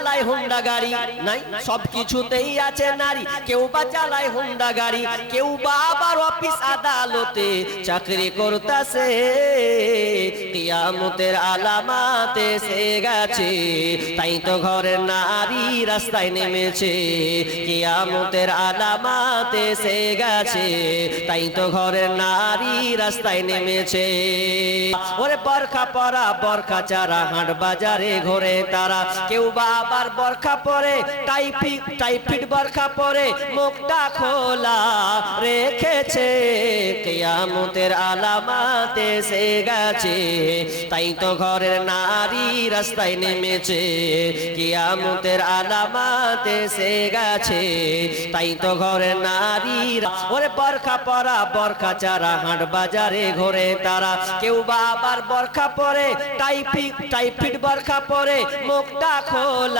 চালায় হুন্ডা গাড়ি। নাই সব কিছুতেই আছে নারী। কেউ বা চালায় হুন্ডা গাড়ি, কেউ বা আবার অফিস আদালতে চাকরি করতেছে। কিয়ামতের আলামাতে সে গেছে, তাই তো ঘরের নারী রাস্তায় নেমেছে। কিয়ামতের আলামাতে সে গেছে, তাই তো ঘরের নারী রাস্তায় নেমেছে। ওরে বরখা পরা, বরখা চারা, হাট বাজারে ঘোরে তারা। কেউ বা আবার বরখা পরে টাইপি টাইপিড বরখা পরে মুখটা খোলা রেখেছে। কিয়ামতের আলামাতে সে গেছে, তাই তো ঘরের নারী রাস্তায় নেমেছে। কিয়ামতের আলামাতে সে গেছে, তাই তো ঘরের নারী ওরে বরখা পরা, বরখা চারা হাট বাজারে ঘোরে তারা, কেউ বা আবার বরখা পরে টাইপি টাইপিড বরখা পরে মুখটা খোলা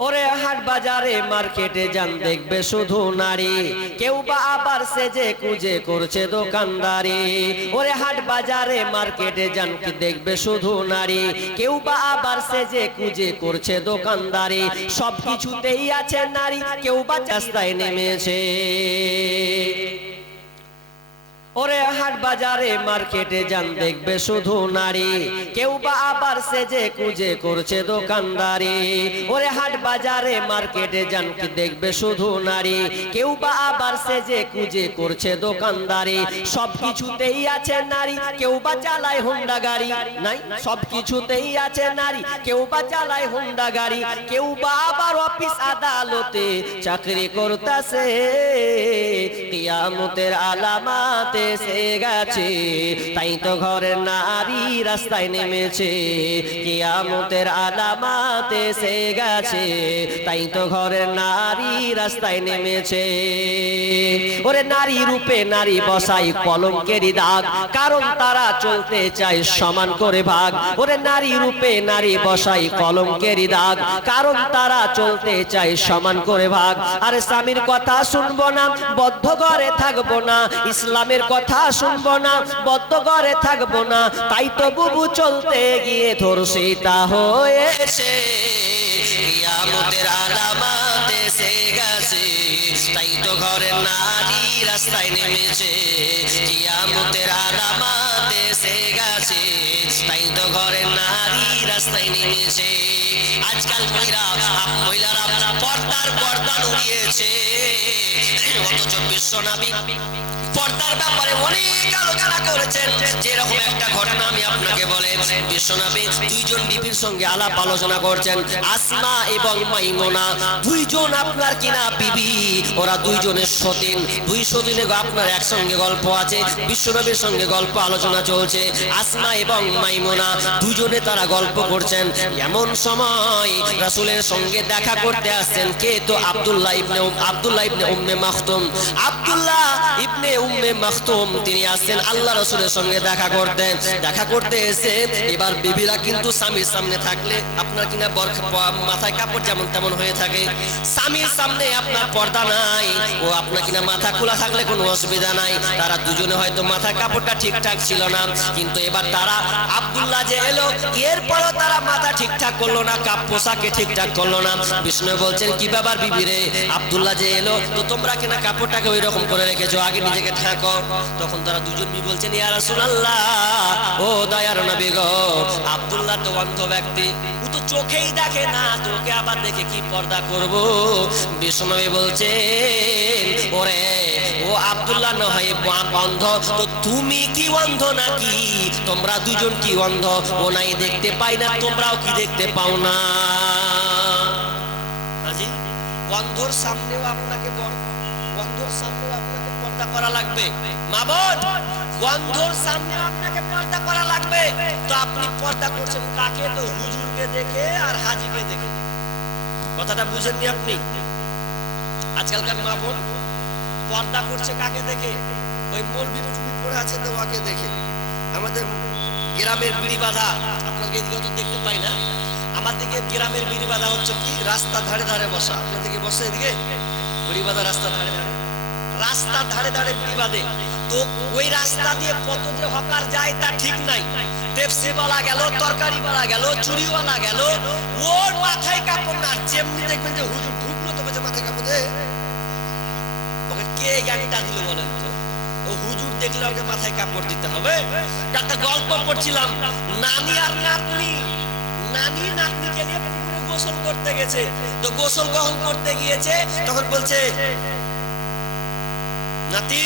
ওরে হাট বাজারে মার্কেটে যান, দেখবে শুধু নারী। কেউ বা আবার সেজে কুজে করছে দোকানদারি। ওরে হাট বাজারে মার্কেটে যান, কি দেখবে শুধু নারী। কেউ বা আবার সেজে কুজে করছে দোকানদারি। সব কিছুতেই আছে নারী, কেউ বা চেষ্টায় নেমেছে। ওরে হাট বাজারে মার্কেটে যান, দেখবে শুধু নারী। কেউ বা আবার সেজে কুজে করছে দোকানদারি। ওরে হাট বাজারে মার্কেটে যান দেখবে শুধু নারী। কেউ বা আবার সেজে কুজে করছে দোকানদারি। সব কিছুতেই আছে নারী, কেউ বা চালায় হুন্ডা গাড়ি। নাই সব কিছুতেই আছে নারী, কেউ বা চালায় হুন্ডা গাড়ি। কেউ বা আবার অফিস আদালতে চাকরি করতেছে। কিয়ামতের আলামাতে সে গেছে। তাই তো ঘরের নারী রাস্তায় নেমেছে। কিয়ামতের আলামাতে সে গেছে। তাই তো ঘরের নারী রাস্তায় নেমেছে। ওরে নারী রূপে নারী বসাই কলঙ্কেরই দাগ। কারণ তারা চলতে চায় সমান করে ভাগ। ওরে নারী রূপে নারী বসাই কলঙ্কেরই দাগ। কারণ তারা চলতে চায় সমান করে ভাগ। আরে স্বামীর কথা শুনব না, বদ্ধ ঘরে থাকব না। ইসলামের কথা শুনব না, বদ্ধ ঘরে থাকব না। তাই তো বুবু চলতে গিয়ে ধর্ষিতা হয়েছে কিয়ামতের আলামাত সে গেছে। তাই তো ঘরে নারী রাস্তায় নেমেছে। পর্দা উড়িয়েছে অথচ বিশ্বনাবী পর্দার ব্যাপারে অনেক আলোচনা করেছেন। যেরকম আমি আপনাকে বলে বিশ্বনাবী দুইজন সঙ্গে আলাপ আলোচনা করছেন, আসমা এবং মাইমোনা। দুইজন আপনার কিনা বিবি? ওরা দুইজনের সতীন। দুই সতীনে আপনার একসঙ্গে গল্প আছে সঙ্গে গল্প আলোচনা চলছে, আসমা এবং দুজনে তারা গল্প করছেন, এমন সময় রাসূলের সঙ্গে দেখা করতে আসছেন কে তো? আব্দুল্লাহ ইবনে আব্দুল্লাহ ইবনে উম্মে মাখতুম। আব্দুল্লাহ ইবনে উম্মে মাখতুম, তিনি আসছেন আল্লাহ রাসূলের সঙ্গে দেখা করতে। দেখা করতে এসে, এবার বিবিরা কিন্তু স্বামীর সামনে থাকলে আপনার কিনা বরখা মাথায় কাপড় যেমন তেমন হয়ে থাকে। স্বামীর সামনে আপনার পর্দা নাই, ও আপনার কিনা মাথা খোলা থাকলে কোনো অসুবিধা নাই। তারা দুজনে হয়তো মাথার কাপড়টা ঠিকঠাক ছিল না, কিন্তু এবার তারা আব্দুল্লাহ যে এলো, এরপরও তারা মাথা ঠিকঠাক করল না, কাপ পোশাকে ঠিকঠাক করল না। বিষ্ণু বলছেন, কি ব্যাপার বিবিরে আব্দুল্লাহ যে এলো, তো তোমরা কিনা কাপড়টাকে ওই রকম করে রেখেছো, আগে নিজেকে ঠাকো। তখন তারা দুজন বি বলছেন, ইয়া রাসূলুল্লাহ ও দয়ার নবী গো। আব্দুল্লাহ তো অন্ধ ব্যক্তি। ও তো চোখেই দেখে না, তোকে আবার দেখে কি পর্দা করব? বলছে ওরে, ও আব্দুল্লাহ অন্ধ। তো তুমি কি অন্ধ নাকি? তোমরা দুজন কি অন্ধ? ও নাই দেখতে পাই না, তোমরাও কি দেখতে পাও না? অন্ধর সামনেও আপনাকে অন্ধর সামনেও আপনাকে পর্দা করা লাগবে। মা বোন অন্ধর সামনে আপনাকে পর্দা করা লাগবে। তো আপনি পর্দা করছেন, কাকে? তো হুজুরকে দেখে আর হাজিকে দেখে। কথাটা বুঝেননি আপনি? আজকালকার মা বোন পর্দা করছে কাকে দেখে? ওই মৌলবি টুপি পরে আছে তো ওকে দেখে। আমাদের গ্রামের বিড়ি বাঁধা, আপনাকে এদিকে তো দেখতে পাই না। আমার দিকে গ্রামের বিড়ি বাঁধা হচ্ছে কি? রাস্তার ধারে ধারে বসা। আপনাদেরকে বসে এদিকে? বিড়ি বাঁধা রাস্তার ধারে ধারে। রাস্তার ধারে ধারে বিড়ি বাঁধে। তো ওই রাস্তা দিয়ে কত যে হকার যায় তা ঠিক নাই। পেপসি বালা গেল, তরকারি বালা গেল চুরিওয়ালা গেল, ওর মাথায় কাপড় না, যেমনি দেখবেন যে হুজুর ঢুকলো তো বলছে, মাথায় কাপড় ওকে কে জ্ঞানটা দিল বলেন তো? ও হুজুর দেখলে ওকে মাথায় কাপড় দিতে হবে। একটা গল্প পড়ছিলাম, নানি আর নাতনি, নানি নাতনিকে নিয়ে পুকুরে গোসল করতে গেছে। তো গোসল গ্রহণ করতে গিয়েছে, তখন বলছে, নাতি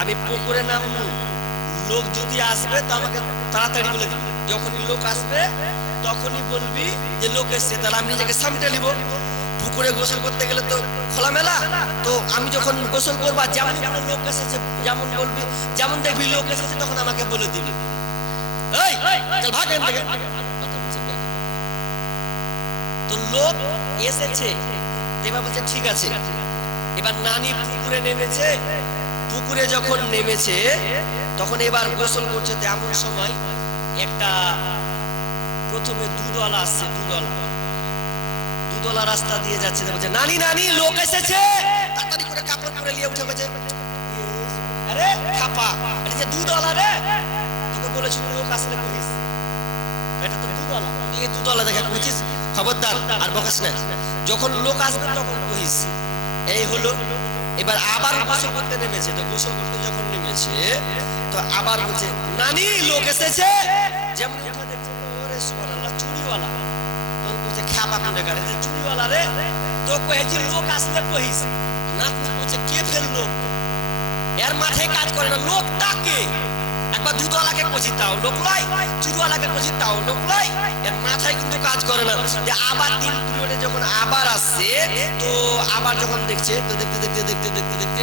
আমি পুকুরে নামবো। লোক যদি আসবে তো আমাকে তাড়াতাড়ি বলে দিবি। যখন লোক আসবে, তখনই বলবি যে লোক এসছে, তাহলে আমি নিজেকে সামনে নিব। পুকুরে গোসল করতে গেলে তো খোলামেলা। তো আমি যখন গোসল করব যেমন কোনো লোক এসেছে, যেমন বলবি, যেমন দেখবি লোক এসেছে, তখন আমাকে বলে দিবি। তো লোক এসেছে। এবার বলছে, ঠিক আছে। এবার নানি পুকুরে নেমেছে। পুকুরে যখন নেমেছে, তখন এবার গোসল করছে এমন সময় একটা প্রথমে দুধওয়ালা আসছে, দুদল। দুদলা রাস্তা দিয়ে যাচ্ছে, বলছে, নানি নানি, লোক এসেছে! তাড়াতাড়ি করে কাপড় পরে নিয়ে উঠে গেছে আরে, খাপা, এটা যে দুধওয়ালা রে! তোকে বলেছিল লোক আসলে কহিস এটা তো তুই এই দুধওয়ালা দেখা কইছিস খবরদার, আর বকাস না যখন লোক আসবে তখন কহিস এই হলো এবার আবার গোসল করতে নেমেছে, তো গোসল করতে যখন নেমেছে, তো আবার বলছে, নানি, লোক এসেছে? যেমন দেখছে চুরিওয়ালা তখন বলছে যে রে লোক আসলে বলছে, কে ফেলল? কাজ করে না লোকটাকে একবার দুধওয়ালাকে কচি তাও লোক লাই চুরুওয়ালাকে কচি তাও লোক লাই এর মাথায় কিন্তু কাজ করে না। যে আবার দিন পিরিয়ডে যখন আবার আসছে, তো আবার যখন দেখছে, তো দেখতে দেখতে দেখতে দেখতে দেখতে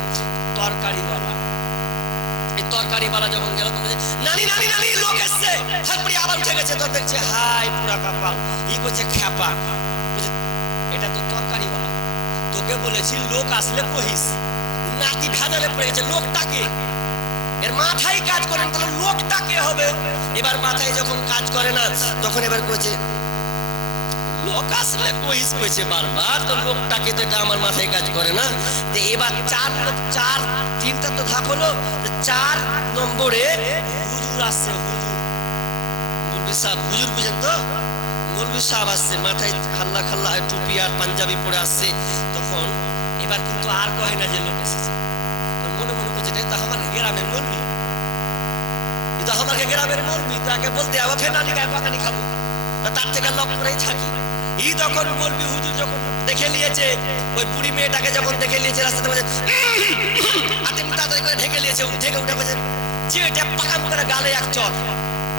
তরকারিওয়ালা এই তরকারিওয়ালা যখন গেল তো নানি নানি নানি, লোক এসছে! তারপরে আবার উঠে গেছে তো দেখছে হাই পুরা কপাল ই করছে, খ্যাপা! এটা তো তরকারিওয়ালা তোকে বলেছি, লোক আসলে কহিস নাতি ভেজালে পড়ে গেছে লোকটাকে এর মাথায় কাজ করে না তাহলে লোকটাকে হবে? এবার মাথায় যখন কাজ করে না, তখন এবার কইছে, লোক আসলে কইস কইছে বারবার, তো লোকটাকে তো এটা আমার মাথায় কাজ করে না। তো এবার চার চার, তিনটা তো ধাপ হলো চার নম্বরে হুজুর আসছে, হুজুর। মুরবি সাহেব, হুজুর বুঝেন তো? মুরবি সাহেব আসছে, মাথায় হাল্লা খাল্লা টুপি আর পাঞ্জাবি পরে আসছে। তখন এবার কিন্তু আর কয় না যে লোক এসেছে। মনে মনে করছে এটা তো আমার গ্রামের মলবি এটা আমাকে গ্রামের মলবি তাকে বলতে আবার ফের নানি গায়ে পাকানি খাব। তার থেকে লক করেই থাকি। ই তখন বলবি হুজুর যখন দেখে নিয়েছে ওই বুড়ি মেয়েটাকে যখন দেখে নিয়েছে রাস্তাতে হাতে তাড়াতাড়ি করে ঢেকে নিয়েছে ঢেকে উঠে যে এটা পাকাম করে গালে এক চর।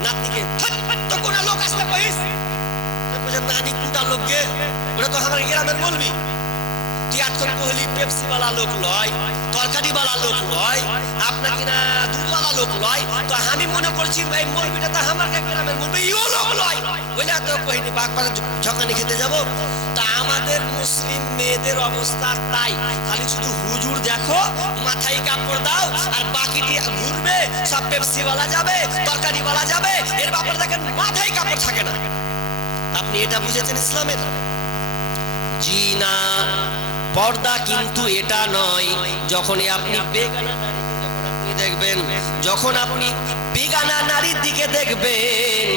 নাতনিকে "হাট, হাট, তো লোক আসলে কইস বলছে নানি কোনটা লোক গে ওটা তো আমার গ্রামের বলবি তুই এতক্ষণ কহলি পেপসি বালা লোক লয়। তরকারি বালা লোক নয়, আপনার কিনা দুধওয়ালা লোক নয়। তো আমি মনে করছি এই মুরগিটা তো আমার গ্রামের মুরগি, ইও লোক লয় বলে তো কহিনি, বাঘ পাড়া ঝকানি খেতে যাব? তা আমাদের মুসলিম মেয়েদের অবস্থা তাই। খালি শুধু হুজুর দেখো, মাথায় কাপড় দাও, আর বাকিটি ঘুরবে, সব পেপসি বালা যাবে, তরকারি বালা যাবে। এর ব্যাপারে দেখেন মাথায় কাপড় থাকে না। আপনি এটা বুঝেছেন ইসলামের? জি না। পর্দা কিন্তু এটা নয় যখনই আপনি বেগানা দেখবেন, যখন আপনি বেগানা নারীর দিকে দেখবেন,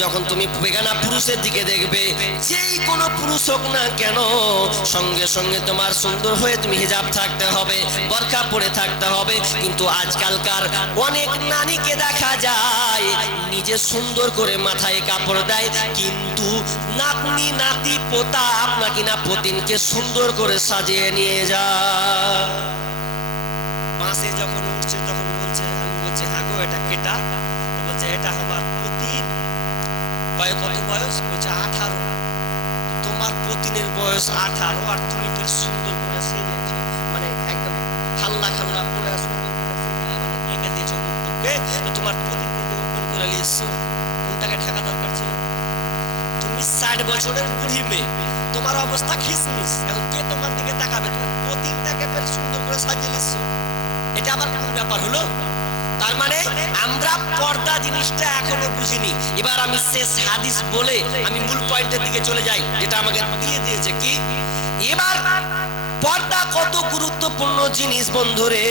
যখন তুমি বেগানা পুরুষের দিকে দেখবে, যেই কোনো পুরুষ হোক না কেন, সঙ্গে সঙ্গে তোমার সুন্দর হয়ে তুমি হিজাব থাকতে হবে বরখা পরে থাকতে হবে। কিন্তু আজকালকার অনেক নারীকে দেখা যায়, নিজে সুন্দর করে মাথায় কাপড় দেয়, কিন্তু নাতনি, নাতি, পোতা, আপনাকে না পতিনকে সুন্দর করে সাজিয়ে নিয়ে যায় বাসে যখন উঠছে তখন বলছে আমি বলছি হ্যাঁ গো এটা কেটা তো বলছে এটা আমার পতিন বয়স বলছে আঠারো। তোমার পতিনের বয়স আঠারো, আর তুমি বেশ সুন্দর করে সেজেছো মানে একদম খাল্লা খাল্লা করে দিয়েছ তোমার করে নিয়ে এসছো কোনটাকে দরকার ছিল? তুমি ষাট বছরের বুড়ি মেয়ে। তোমার অবস্থা খিসমিস। এখন কে তোমার দিকে তাকাবে? বেশ সুন্দর করে সাজিয়ে নিচ্ছ এটা আবার কোন ব্যাপার হলো? তার মানে আমরা পর্দা এখনও বুঝিনি। এবার আমি শেষ হাদিস বলে আমি মূল পয়েন্টের দিকে চলে যাই, যেটা আমাকে দিয়ে দিয়েছে কি? পর্দা কত গুরুত্বপূর্ণ জিনিস বন্ধুরে।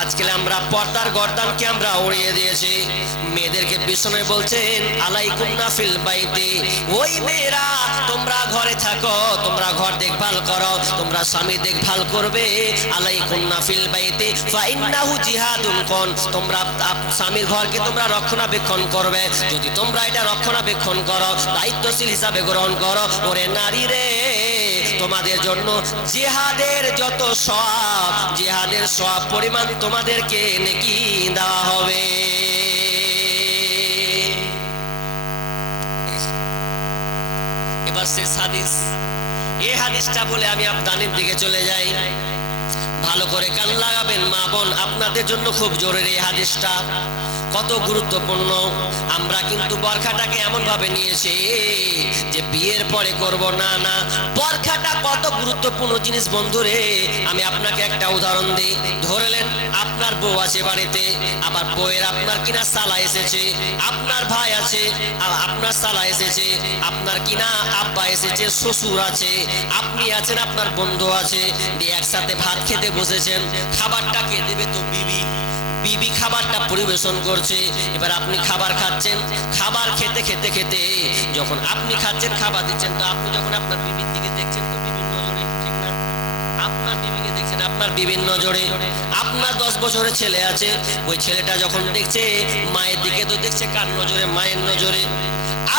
আজকাল আমরা পর্দার গর্দানকে আমরা উড়িয়ে দিয়েছি। মেয়েদেরকে পিছনে বলছেন, আলাইকুম নাফিল বাইতে। ওই মেয়েরা, তোমরা ঘরে থাকো, তোমরা ঘর দেখভাল করো, তোমরা স্বামী দেখভাল করবে। আলাইকুম নাফিল বাইতে। ফাইন্নাহু জিহাদুন কোন। তোমরা স্বামীর ঘরকে তোমরা রক্ষণাবেক্ষণ করবে। যদি তোমরা এটা রক্ষণাবেক্ষণ করো, দায়িত্বশীল হিসাবে গ্রহণ করো। ওরে নারী রে। তোমাদের জন্য জিহাদের যত সব জিহাদের সব পরিমাণ তোমাদেরকে নেকি দেওয়া হবে। এবার শেষ হাদিস। এই হাদিসটা বলে আমি আপনাদের দিকে চলে যাই। ভালো করে কান লাগাবেন মা বোন, আপনাদের জন্য খুব জরুরি এই হাদিসটা। কত গুরুত্বপূর্ণ। আমরা কিন্তু বরখাটাকে এমন ভাবে নিয়েছি যে বিয়ের পরে করব। না না, বরখাটা কত গুরুত্বপূর্ণ জিনিস বন্ধুরে। আমি আপনাকে একটা উদাহরণ দিই। ধরেলেন আপনার বউ আছে বাড়িতে, আবার বউয়ের আপনার কিনা সালা এসেছে, আপনার ভাই আছে আর আপনার সালা এসেছে, আপনার কিনা আব্বা এসেছে, শ্বশুর আছে, আপনি আছেন, আপনার বন্ধু আছে, দিয়ে একসাথে ভাত খেতে বসেছেন, খাবারটা কে দেবে তো বিবি? বিবি খাবারটা পরিবেশন করছে। এবার আপনি খাবার খাচ্ছেন। খাবার খেতে খেতে খেতে যখন আপনি খাচ্ছেন, খাবার দিচ্ছেন, তো আপনি যখন আপনার বিবির দিকে দেখছেন, তো বিভিন্ন নজরে ঠিক না। আপনার বিবিকে দেখছেন, আপনার বিভিন্ন নজরে। আপনার দশ বছরের ছেলে আছে। ওই ছেলেটা যখন দেখছে, মায়ের দিকে তো দেখছে, কার নজরে? মায়ের নজরে।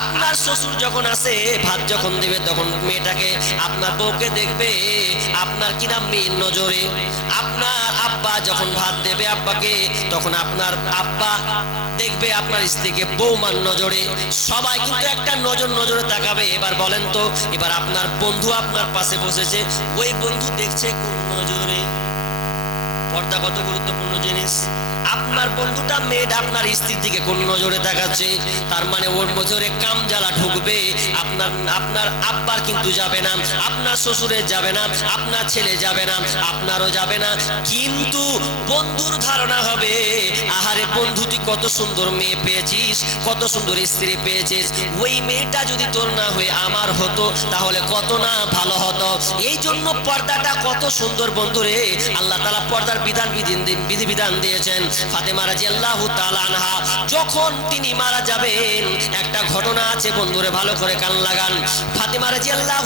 আপনার শ্বশুর যখন আসে, ভাত যখন দেবে, তখন মেয়েটাকে আপনার বউকে দেখবে। আপনার কিনা মেয়ের নজরে? আপনার আব্বা যখন ভাত দেবে আব্বাকে, তখন আপনার আব্বা দেখবে আপনার স্ত্রীকে বৌমার নজরে। সবাই কিন্তু একটা নজর নজরে তাকাবে। এবার বলেন তো, এবার আপনার বন্ধু আপনার পাশে বসেছে। ওই বন্ধু দেখছে কোন নজরে? পর্দা কত গুরুত্বপূর্ণ জিনিস? আপনার বন্ধুটা মেয়েটা আপনার স্ত্রীর দিকে কোন নজরে দেখাচ্ছে? তার মানে ওর নজরে কাম জ্বালা ঢুকবে। আপনার আপনার আব্বার কিন্তু যাবে না, আপনার শ্বশুরের যাবে না, আপনার ছেলে যাবে না, আপনারও যাবে না। কিন্তু বন্ধুর ধারণা হবে, আহারে বন্ধু, তুই কত সুন্দর মেয়ে পেয়েছিস, কত সুন্দর স্ত্রী পেয়েছিস। ওই মেয়েটা যদি তোর না হয়ে আমার হতো, তাহলে কত না ভালো হতো। এই জন্য পর্দাটা কত সুন্দর বন্ধুরে আল্লাহ তালা পর্দার বিধান বিধি বিধান দিয়েছেন। ফাতেমা রাজি আল্লাহ আনহা, যখন তিনি মারা যাবেন, একটা ঘটনা আছে বন্ধুরে ভালো করে কান লাগান। ফাতেমা রাজি আল্লাহ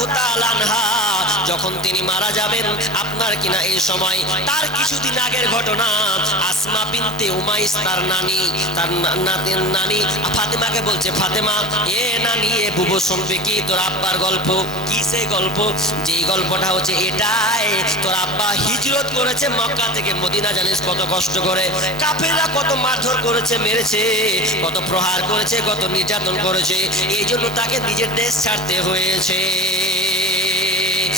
আনহা যখন তিনি মারা যাবেন, আপনার কিনা এই সময়? তার কিছুদিন আগের ঘটনা, আসমা বিনতে উমাইস তার নানি, তার নাতির নানি ফাতেমাকে বলছে, ফাতেমা, এ নানি, এ বুবু শুনবে কি? তোর আব্বার গল্প, কি সেই গল্প? যেই গল্পটা হচ্ছে এটাই। তোর আব্বা হিজরত করেছে মক্কা থেকে মদিনা, জানিস কত কষ্ট করে? কাফেররা কত মারধর করেছে, মেরেছে, কত প্রহার করেছে, কত নির্যাতন করেছে। এই জন্য তাকে নিজের দেশ ছাড়তে হয়েছে।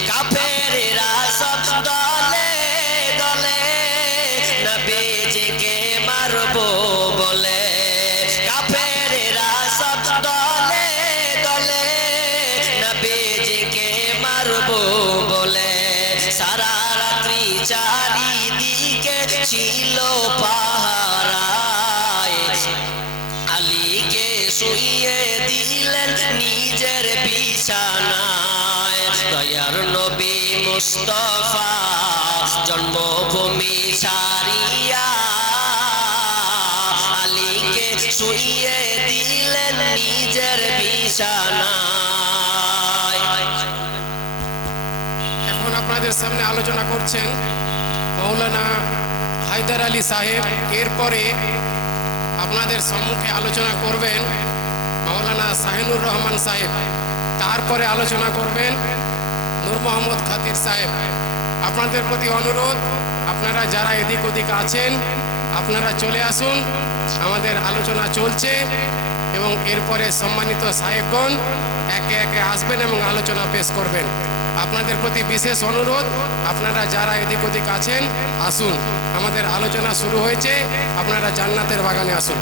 কাফেরেরা জন্মভূমি ছাড়িয়া আলীকে এখন আপনাদের সামনে আলোচনা করছেন মৌলানা হায়দার আলী সাহেব। এরপরে আপনাদের সম্মুখে আলোচনা করবেন মৌলানা সাহেনুর রহমান সাহেব। তারপরে আলোচনা করবেন নূর মোহাম্মদ খাতির সাহেব, আপনাদের প্রতি অনুরোধ, আপনারা যারা এদিক ওদিক আছেন, আপনারা চলে আসুন, আমাদের আলোচনা চলছে এবং এরপরে সম্মানিত সাহেবগণ একে একে আসবেন এবং আলোচনা পেশ করবেন। আপনাদের প্রতি বিশেষ অনুরোধ, আপনারা যারা এদিক ওদিক আছেন, আসুন। আমাদের আলোচনা শুরু হয়েছে, আপনারা জান্নাতের বাগানে আসুন।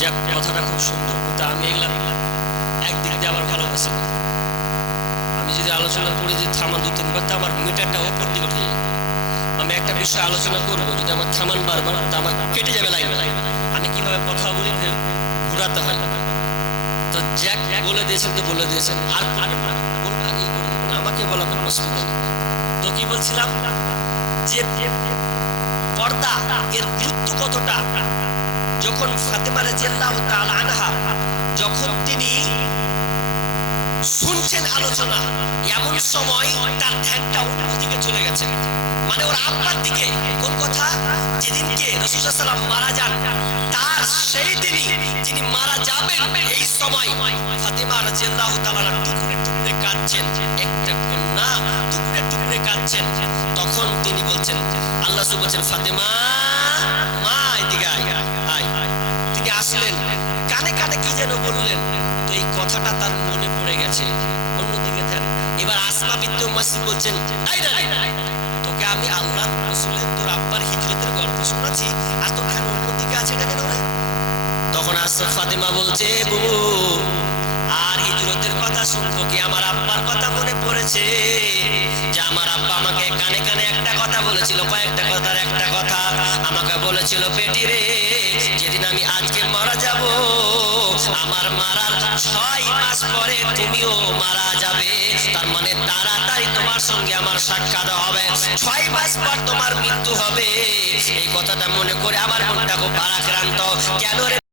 যাক, কথাটা খুব সুন্দর। কিন্তু আমি একদিক দিয়ে আবার না। আমি যদি আলোচনা করি যে থামান দু তিনবার, তো আমার মিটারটা ওপর দিকে উঠে যায়। আমি একটা বিষয় আলোচনা করব, যদি আমার থামান বারবার, তা আমার কেটে যাবে লাইন। আমি কীভাবে কথা বলি ঘুরাতে হয়। তো জ্যাক বলে দিয়েছেন তো বলে দিয়েছেন। আর আমাকে বলা কোনো অসুবিধা নেই। তো কি বলছিলাম? যে পর্দা, এর গুরুত্ব কতটা? যখন ফাতেমা রাদিয়াল্লাহু তাআলা আনহা, যখন তিনি শুনছেন আলোচনা, এমন সময় তার ধ্যানটা অন্যদিকে চলে গেছে। মানে ওর আব্বার দিকে। কোন কথা? যেদিনকে সাল্লাম মারা যান, তার সেই দিনই যিনি মারা যাবেন, এই সময় ফাতেমা বলছে বুবু আর হিজরতের কথা শুনব কি? আমার আব্বার কথা মনে পড়েছে। যে আমার আব্বা আমাকে কানে কানে একটা কথা বলেছিল, কয়েকটা কথার একটা কথা আমাকে বলেছিল পেটি রে, যেদিন আমি আজকে মারা যাব, আমার মারার ছয় মাস পরে তুমিও মারা যাবে। তার মানে তাড়াতাড়ি তোমার সঙ্গে আমার সাক্ষাৎ হবে। ছয় মাস পর তোমার মৃত্যু হবে। এই কথাটা মনে করে আমার মনটা খুব ভারাক্রান্ত। কেন রে